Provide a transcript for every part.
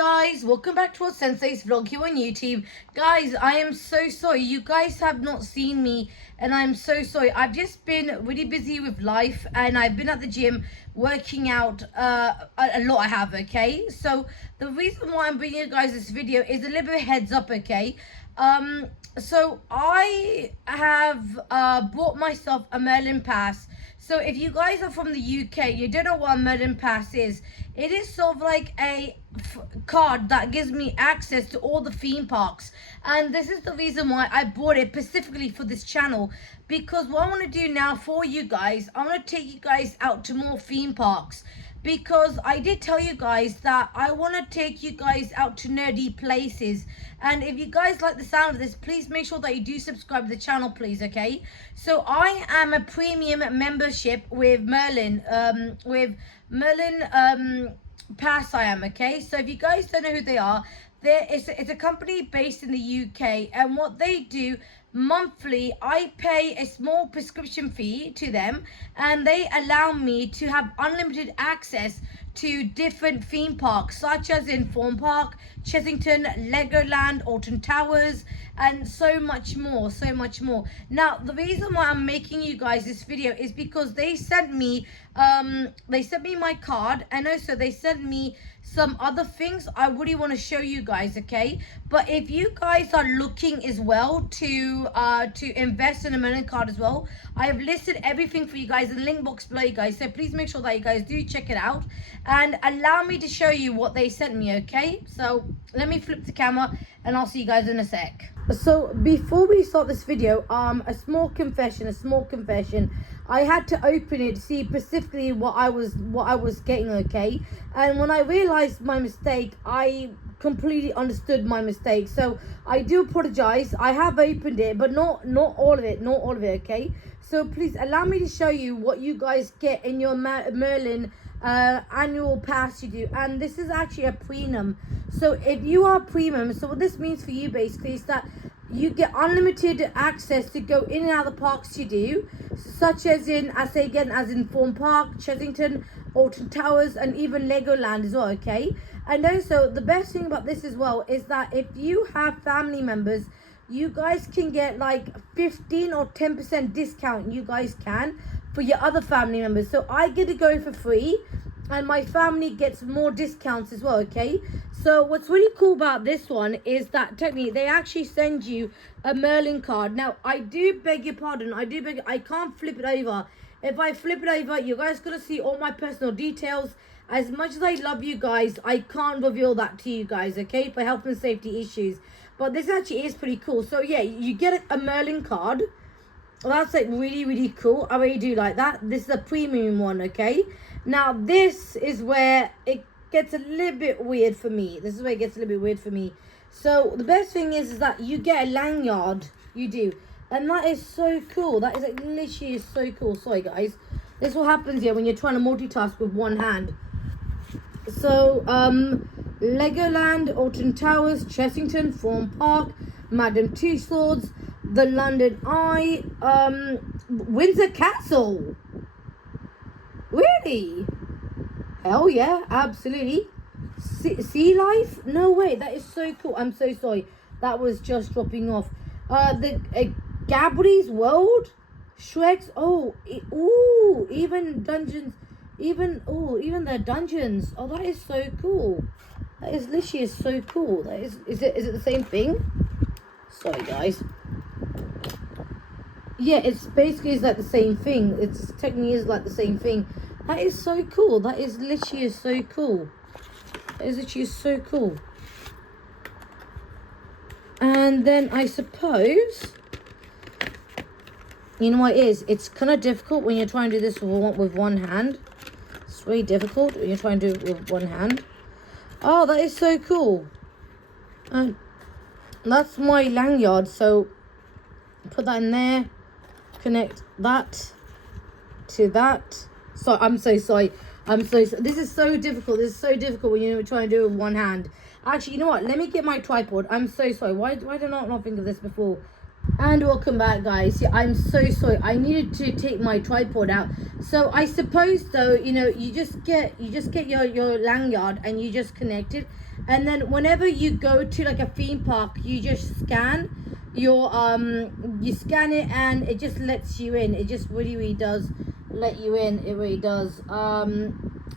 guys, welcome back to our Sensei's vlog here on YouTube. Guys, I am so sorry. You guys have not seen me and I'm so sorry. I've just been really busy with life and I've been at the gym working out a lot I have, okay? So the reason why I'm bringing you guys this video is a little bit of heads up, okay? So I have bought myself a Merlin pass. So if you guys are from the UK, you don't know what a Merlin pass is. It is sort of like a card that gives me access to all the theme parks. And this is the reason why I bought it specifically for this channel. Because what I want to do now for you guys, I want to take you guys out to more theme parks. Because I did tell you guys that I want to take you guys out to nerdy places. And if you guys like the sound of this, please make sure that you do subscribe to the channel, please, okay? So I am a premium membership with Merlin, Pass I am, okay? So if you guys don't know who they are, it's a company based in the UK, and what they do monthly, I pay a small prescription fee to them and they allow me to have unlimited access to different theme parks such as in Thorn Park, Chessington, Legoland, Alton Towers, and so much more. Now the reason why I'm making you guys this video is because they sent me my card, and also they sent me some other things I really want to show you guys, okay? But if you guys are looking as well to invest in a Merlin card as well, I have listed everything for you guys in the link box below, you guys, so please make sure that you guys do check it out and allow me to show you what they sent me, okay? So let me flip the camera and I'll see you guys in a sec. So before we start this video, a small confession. I had to open it to see specifically what I was getting, okay? And when I realized my mistake, I completely understood my mistake. So I do apologize. I have opened it, but not all of it, okay? So please allow me to show you what you guys get in your Merlin annual pass you do. And this is actually a premium. So if you are premium, so what this means for you basically is that you get unlimited access to go in and out of the parks you do, such as in, as in Thorn Park, Chessington, Alton Towers, and even Legoland as well, okay? And also, the best thing about this as well is that if you have family members, you guys can get like 15 or 10% discount, you guys can, for your other family members. So I get to go for free, and my family gets more discounts as well, okay? So what's really cool about this one is that technically they actually send you a Merlin card. Now, I do beg your pardon. I can't flip it over. If I flip it over, you guys gonna see all my personal details. As much as I love you guys, I can't reveal that to you guys, okay? For health and safety issues. But this actually is pretty cool. So yeah, you get a Merlin card. Well, that's like really cool. I really do like that. This is a premium one, okay? Now this is where it gets a little bit weird for me. So the best thing is that you get a lanyard. You do. And that is so cool. That is like literally so cool. Sorry guys. This is what happens here when you're trying to multitask with one hand. So Legoland, Alton Towers, Chessington, Thorn Park, Madame Tussauds, the London Eye, Windsor Castle. Really? Hell yeah, absolutely. Sea life? No way, that is so cool. I'm so sorry. That was just dropping off. The Gabri's World, Shrek's. Even dungeons. Even the dungeons. Oh, that is so cool. That is literally so cool. That is it the same thing? Sorry guys. Yeah, it's basically like the same thing. It's technically is like the same thing. That is so cool. That is literally so cool. And then I suppose, you know what it is? It's kind of difficult when you're trying to do this with one hand. It's very difficult when you're trying to do it with one hand. Oh, that is so cool. And that's my lanyard. So put that in there. Connect that to that. So I'm so sorry. This is so difficult. When you're trying to do it with one hand. Actually, you know what? Let me get my tripod. I'm so sorry. Why did I not think of this before? And welcome back, guys. Yeah, I'm so sorry. I needed to take my tripod out. So I suppose though, you know, you just get your lanyard and you just connect it, and then whenever you go to like a theme park, you just scan your you scan it and it just lets you in. It just really does let you in. It really does.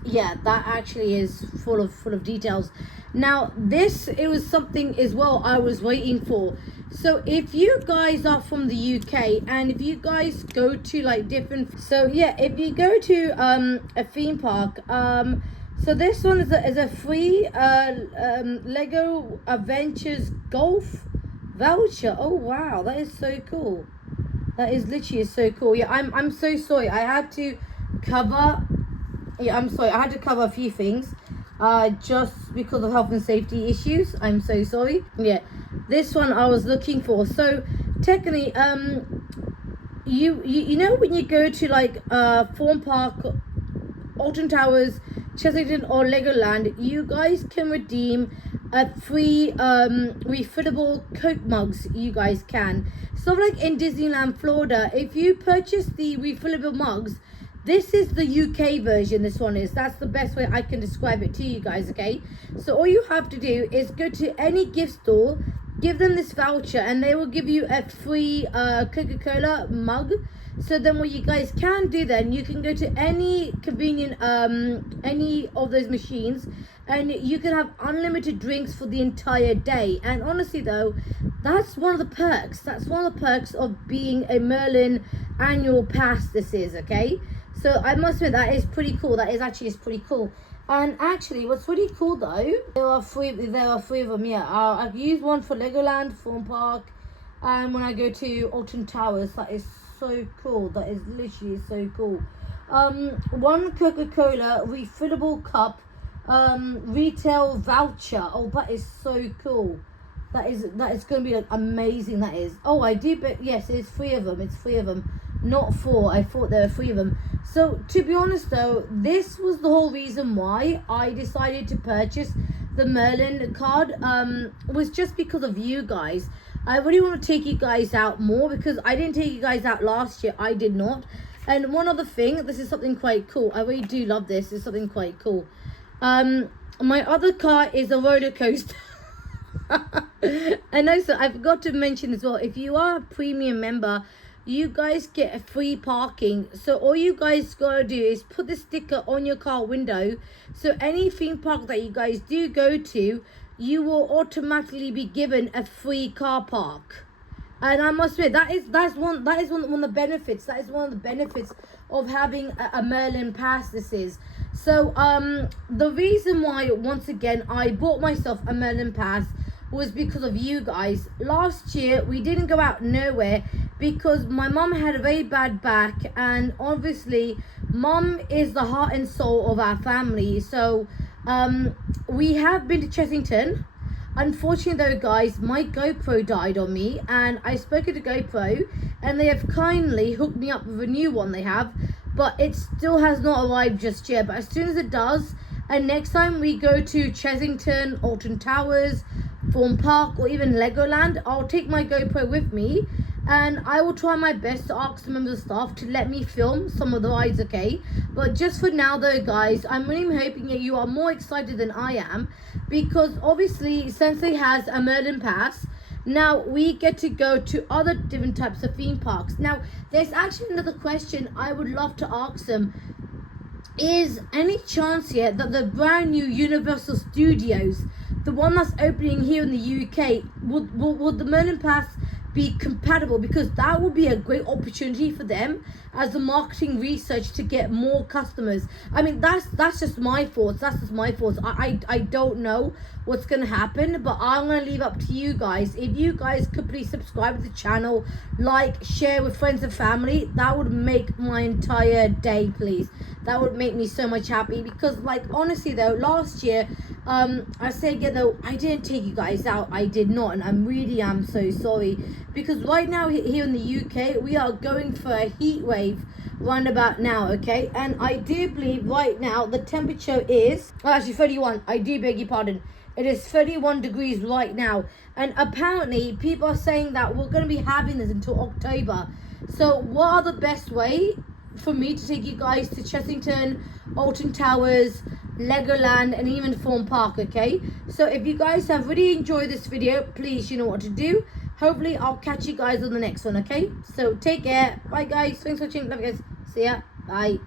Yeah, that actually is full of details. Now this, it was something as well I was waiting for. So if you guys are from the UK and if you guys go to like different, so yeah, if you go to a theme park, so this one is a free Lego Adventures golf voucher. Oh wow, that is so cool. That is literally so cool. Yeah, I'm so sorry. I had to cover. Yeah, I'm sorry. I had to cover a few things, just because of health and safety issues. I'm so sorry. Yeah, this one I was looking for. So technically, you know when you go to like Thorn Park, Alton Towers, Chessington or Legoland, you guys can redeem a free refillable Coke mugs. You guys can. So like in Disneyland Florida, if you purchase the refillable mugs, this is the UK version. This one is. That's the best way I can describe it to you guys, okay? So all you have to do is go to any gift store, give them this voucher, and they will give you a free Coca-Cola mug. So then what you guys can do then, you can go to any convenient, any of those machines, and you can have unlimited drinks for the entire day. And honestly though, that's one of the perks. That's one of the perks of being a Merlin annual pass, this is, okay? So I must admit that is pretty cool. That is actually pretty cool. And actually, what's really cool though, there are three of them. Yeah, I've used one for Legoland, Thorn Park, and when I go to Alton Towers. That is so cool. That is literally so cool. One Coca-Cola refillable cup, retail voucher. Oh, that is so cool. That is going to be like amazing. That is. Oh, I do, but yes, it's three of them. It's three of them, not four. I thought there were three of them. So to be honest though, this was the whole reason why I decided to purchase the Merlin card. Was just because of you guys. I really want to take you guys out more because I didn't take you guys out last year. I did not. And one other thing, this is something quite cool. I really do love this. It's something quite cool. My other car is a roller coaster. And also, I forgot to mention as well, if you are a premium member, you guys get a free parking. So all you guys gotta do is put the sticker on your car window. So any theme park that you guys do go to, you will automatically be given a free car park. And I must admit, that's one of the benefits. That is one of the benefits of having a Merlin pass. This is. So the reason why once again I bought myself a Merlin pass was because of you guys. Last year we didn't go out nowhere because my mum had a very bad back, and obviously mum is the heart and soul of our family. So we have been to Chessington. Unfortunately though guys, my GoPro died on me, and I spoke to GoPro and they have kindly hooked me up with a new one they have, but it still has not arrived just yet. But as soon as it does, and next time we go to Chessington, Alton Towers, Thorn Park or even Legoland, I'll take my GoPro with me and I will try my best to ask the members of staff to let me film some of the rides, okay? But just for now though guys, I'm really hoping that you are more excited than I am, because obviously Sensei has a Merlin pass. Now we get to go to other different types of theme parks. Now there's actually another question I would love to ask them. Is any chance here that the brand new Universal Studios, the one that's opening here in the UK, would the Merlin pass be compatible? Because that would be a great opportunity for them as a marketing research to get more customers. I mean, that's just my thoughts. That's just my thoughts. I don't know what's going to happen, but I'm going to leave up to you guys. If you guys could please subscribe to the channel, like, share with friends and family, that would make my entire day, please. That would make me so much happy, because like honestly though, last year I say again though, I didn't take you guys out. I did not, and I really am so sorry, because right now here in the UK we are going for a heat wave round about now, okay? And I do believe right now the temperature is, oh, actually 31, I do beg your pardon, It is 31 degrees right now. And apparently, people are saying that we're going to be having this until October. So, what are the best way for me to take you guys to Chessington, Alton Towers, Legoland, and even Thorn Park, okay? So, if you guys have really enjoyed this video, please, you know what to do. Hopefully, I'll catch you guys on the next one, okay? So, take care. Bye, guys. Thanks for watching. Love you guys. See ya. Bye.